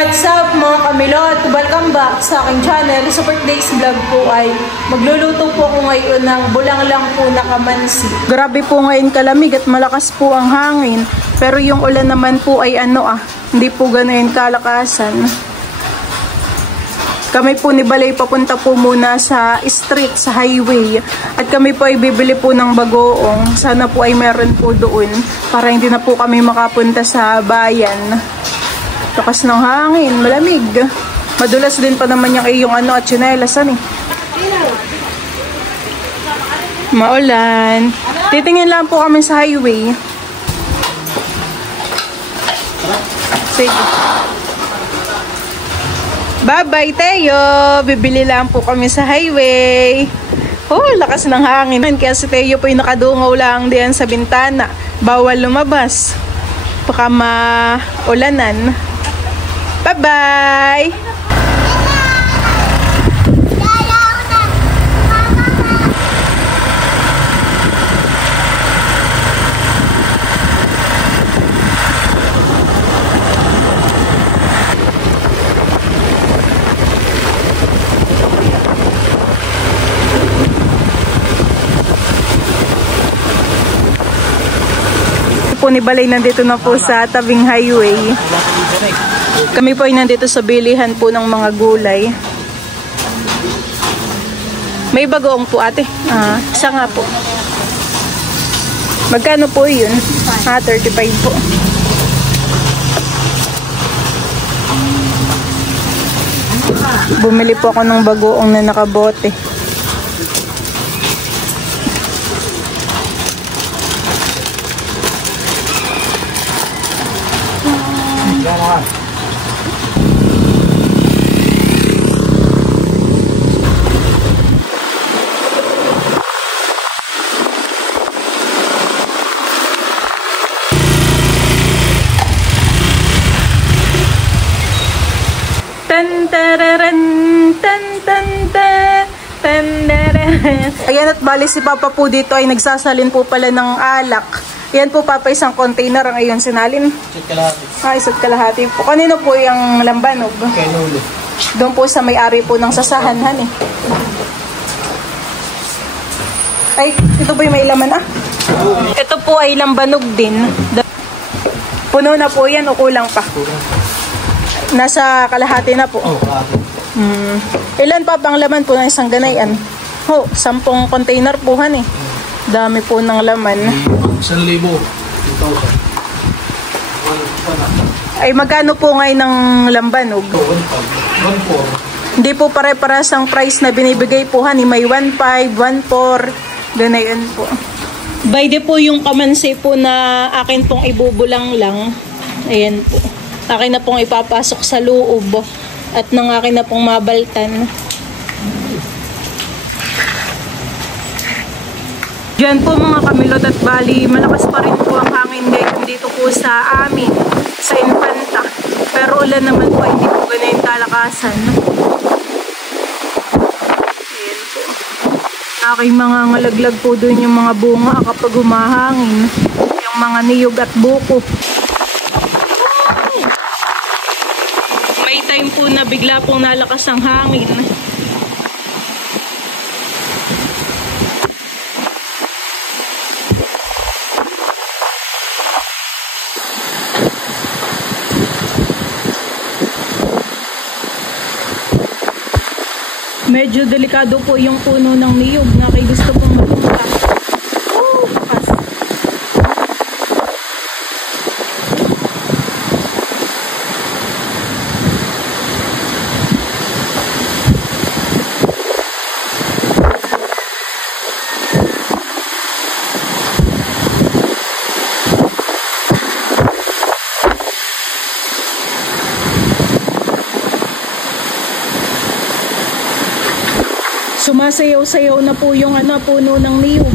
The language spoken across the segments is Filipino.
What's up mga kamilot? Welcome back sa aking channel. Sa birthday's vlog po ay magluluto po ako ngayon ng bulang-lang po na kamansi. Grabe po ngayon kalamig at malakas po ang hangin. Pero yung ulan naman po ay hindi po ganoon kalakasan. Kami po ni Balay papunta po muna sa street, sa highway. At kami po ay bibili po ng bagoong. Sana po ay meron po doon para hindi na po kami makapunta sa bayan. Lakas ng hangin, malamig. Madulas din pa naman yung at tsinelas Maulan. Titingin lang po kami sa highway. Sige. Bye-bye, Teo. Bibili lang po kami sa highway. Oh, lakas ng hangin. Kaya si Teo po yung nakadungaw lang diyan sa bintana. Bawal lumabas. Baka maulanan. Bye-bye! Po ni Balay nandito na po sa tabing highway. Kami po ay nandito sa bilihan po ng mga gulay. May bagoong po ate. Isa nga po. Magkano po yun? 35 po. Bumili po ako ng bagoong na nakabote. Ayan, at bali si Papa po dito ay nagsasalin po pala ng alak. Ayan po Papa, isang container ang ayon sinalin. Isa't kalahati. Isa't kalahati po. Kanino po yung lambanog? Kay Lolo. Doon po sa may-ari po ng sasahanhan Ay, ito po yung may laman Ito po ay lambanog din. Puno na po yan o kulang pa? Nasa kalahati na po. Ilan pa bang laman po ng isang ganayan? 10 container po Dami po ng laman. 1,000. Ay magkano po ngayon ng lambanog? 1,400. Hindi po pare-paras ang price na binibigay po May 1,500, 1,400. Ganayan po. By the po yung kamansi po na akin pong ibubulang lang. Ayan po. Akin na pong ipapasok sa loob. At nang akin na pong mabaltan. Diyan po mga kamilot at bali, malakas pa rin po ang hangin ngayon dito po sa amin, sa Infanta. Pero ulan naman po, hindi po ganyan kalakasan. Ayan po. Aking mga ngalaglag po dun yung mga bunga kapag humahangin. Yung mga niyog at buko. May time po na bigla pong nalakas ang hangin. Medyo delikado po yung puno ng niyog na kay gusto pong mapunta. Sumasayaw-sayaw na po yung puno ng niyog.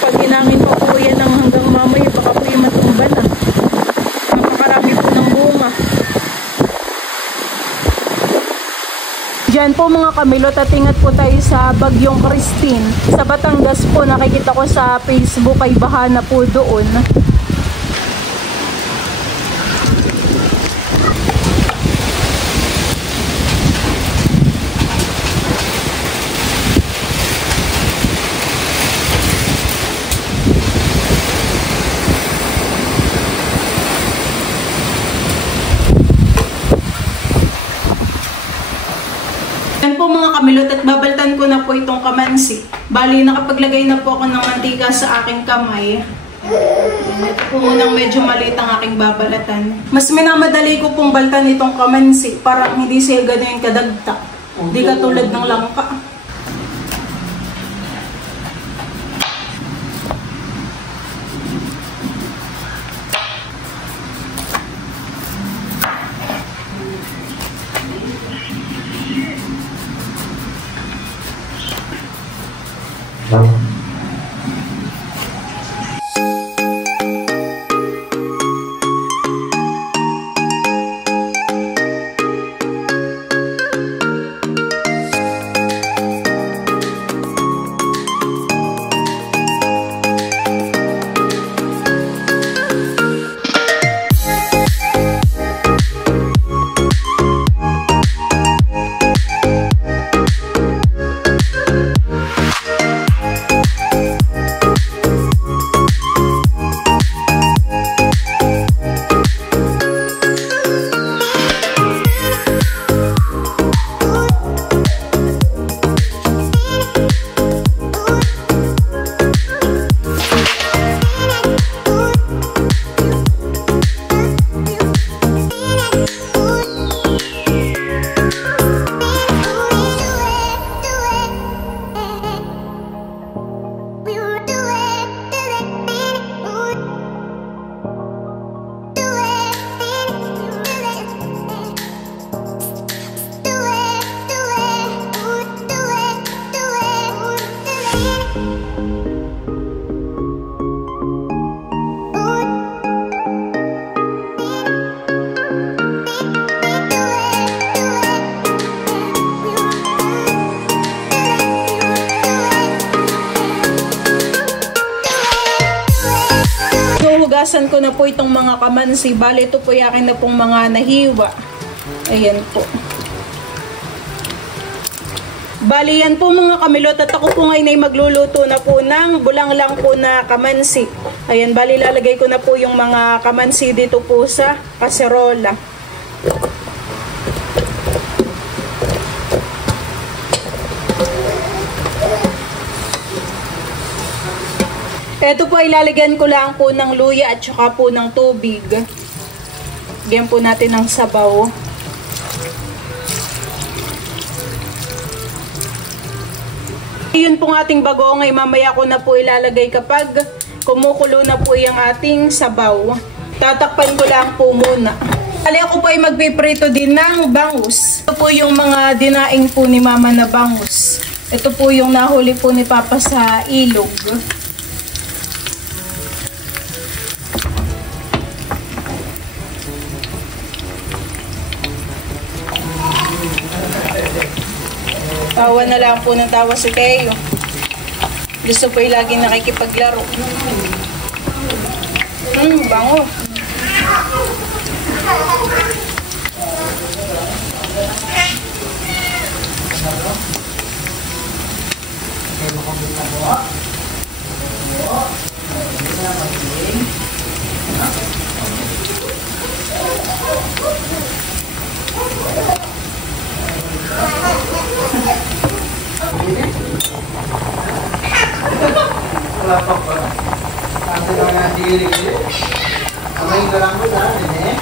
Pag hinangin pa po yan hanggang mamaya baka po yung matumba na. Napakarami po ng bunga. Diyan po mga kamilot at ingat po tayo sa bagyong Christine. Sa Batangas po nakikita ko sa Facebook ay baha na po doon. Ayan po mga kamilot at babaltan ko na po itong kamansi. Bali, nakapaglagay na po ako ng mantika sa aking kamay. Ito po munang medyo maliit ang aking babalatan. Mas minamadali ko pong baltan itong kamansi para hindi siya gano'n kadagta. Hindi katulad ng langka. Hugasan ko na po itong mga kamansi. Bali, ito po yakin na pong mga nahiwa. Ayan po. Bali, yan po mga kamilot. At ako po ngayon ay magluluto na po ng bulanglang po na kamansi. Ayan, bali lalagay ko na po yung mga kamansi dito po sa kaserola. Ito po ay lalagyan ko lang po ng luya at saka po ng tubig. Lagyan po natin ng sabaw. Yun pong ating bagongay, mamaya ko na po ilalagay kapag kumukulo na po yung ating sabaw. Tatakpan ko lang po muna. Bali ako po ay magpiprito din ng bangus. Ito po yung mga dinaing po ni mama na bangus. Ito po yung nahuli po ni papa sa ilog. Tawa na lang po ng tawa si Teo. Gusto po yung laging nakikipaglaro. Bango.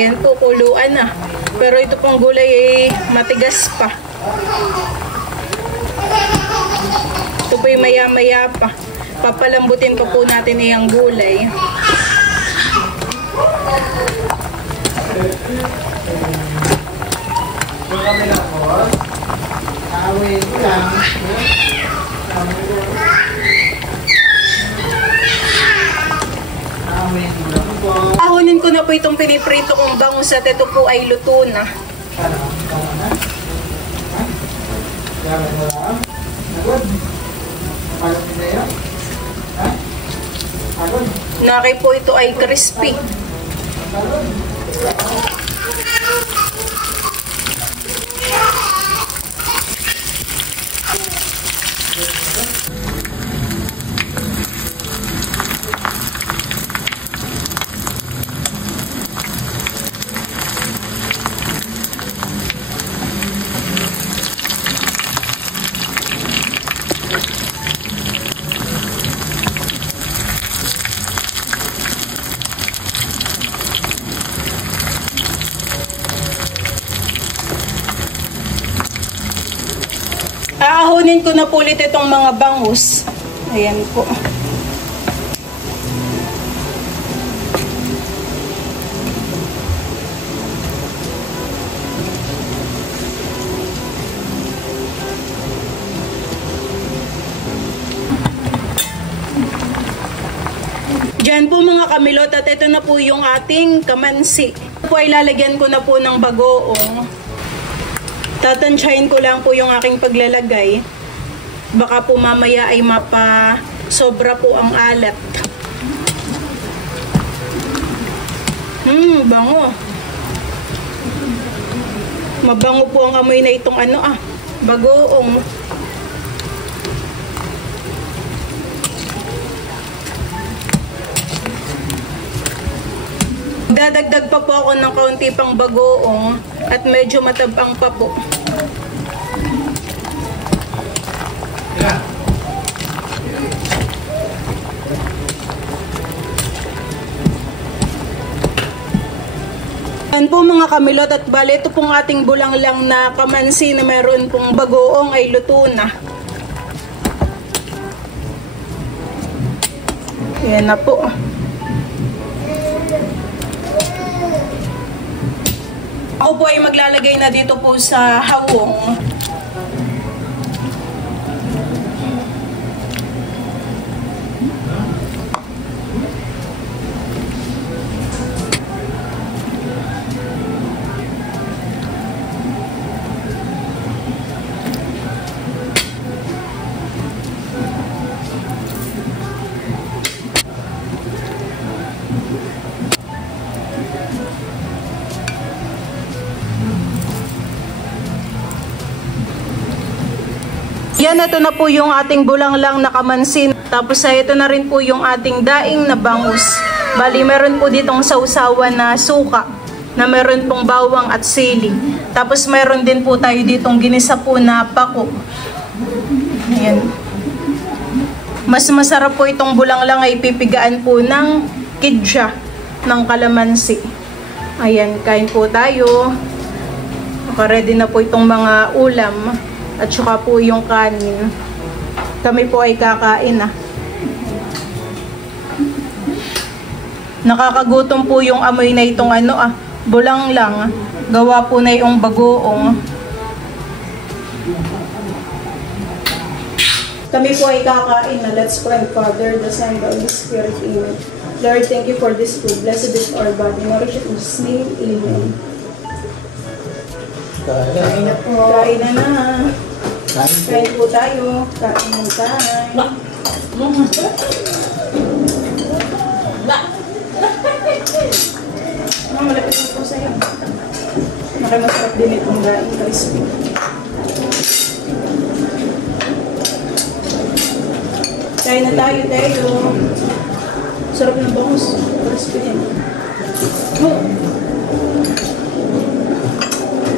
Yan po, kuluan na. Pero ito pong gulay ay matigas pa. Ito po yung maya-maya pa. Papalambutin pa po natin yung gulay. Ahunin ko na po itong piniprito kong bangus at ito po ay luto na. Naki po ito ay crispy. Aahunin ko na po ulit itong mga bangus. Ayan po. Diyan po mga kamilot, at ito na po yung ating kamansi. Ito po ay lalagyan ko na po ng bagoong. Tatansyahin ko lang po yung aking paglalagay. Baka po mamaya ay sobra po ang alat. Bango. Mabango po ang amoy na itong bagoong. Dadagdag pa po ako ng kaunti pang bagoong at medyo matabang pa po. Yan po mga kamilot, at bali ito pong ating bulanglang na kamansi na meron pong bagoong ay luto na. Yan na po. Ako po ay maglalagay na dito po sa hawong. Yan, ito na po yung ating bulanglang na kamansin. Tapos ito na rin po yung ating daing na bangus. Bali, meron po ditong sausawan na suka, na meron pong bawang at sili. Tapos meron din po tayo ditong ginisa po na pako. Ayan. Mas masarap po itong bulanglang ay pipigaan po ng kidya ng kalamansi. Ayan, kain po tayo. Naka-ready na po itong mga ulam. At saka po yung kanin. Kami po ay kakain Nakakagutom po yung amoy na itong bulanglang. Gawa po na yung bagoong. Kami po ay kakain na. Let's pray. Father, the Son, the Holy Spirit. Amen. Lord, thank you for this food. Blessed is our body. Nourish it in His name. Amen. Kain na po. Kain na. Kain po tayo. Kain ng kain. Malapit na po sa'yo. Masarap din itong daing crispy. Kain na tayo. Sarap ng bangus. Crispy din.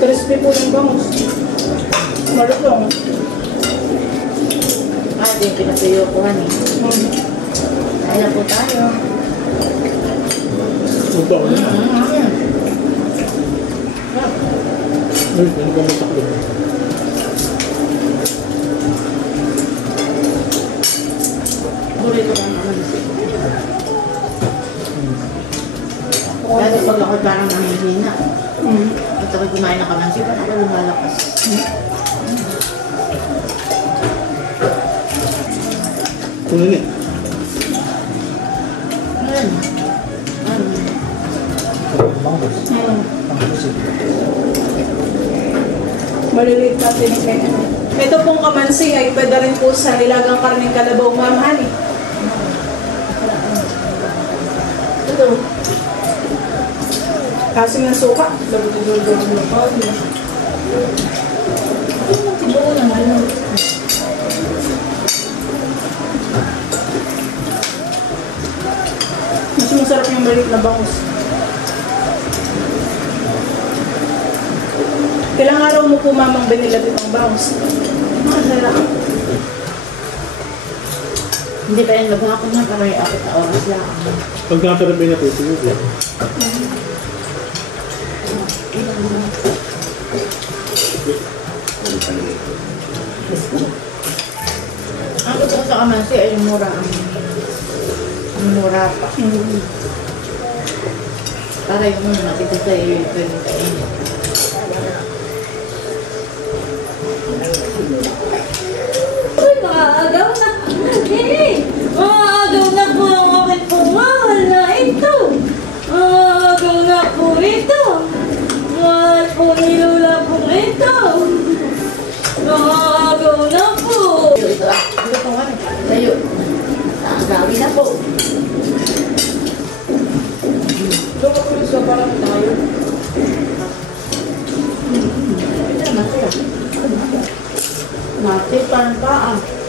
Crispy po yung bangus. Malutong. Ito yung pinatuyo ko, honey. Kaya po tayo. Ito ako na. Ay, ano ba masakit? Burrito ka naman. Kaya pag ako parang nanghihina. At ako kumain ng kamansi, parang ako lumalakas. Ano yun? Maliliit natin kayo. Ito pong kamansi ay pwede rin po sa nilagang karneng kalabaw, Ma'am Honey. Ito. Kasing ng suka. Buo naman. Mas masarap yung balik na bangus. Kailang araw mo po mamang binilag itong bangus? Masarap. Hindi pa yung maghapon na para yung 4 na oras lang. Pag nakarabay na po, siguro yan. Ang gusto ko sa kamansi ay yung mura. Ang mura pa. Para yung nakita sa iyo yung pwedeng kainin. Uy, maaagaw na. Hey, maaagaw na po ang aking pumahal na ito. Maaagaw na po ito. Mahal po ni Lola po ito. Maaagaw na po. Ito ah. Ito po nga. Tayo. Ang gawi na po. Lumakulis ka parang tayo. Ito, masaya. Mati, parang paa.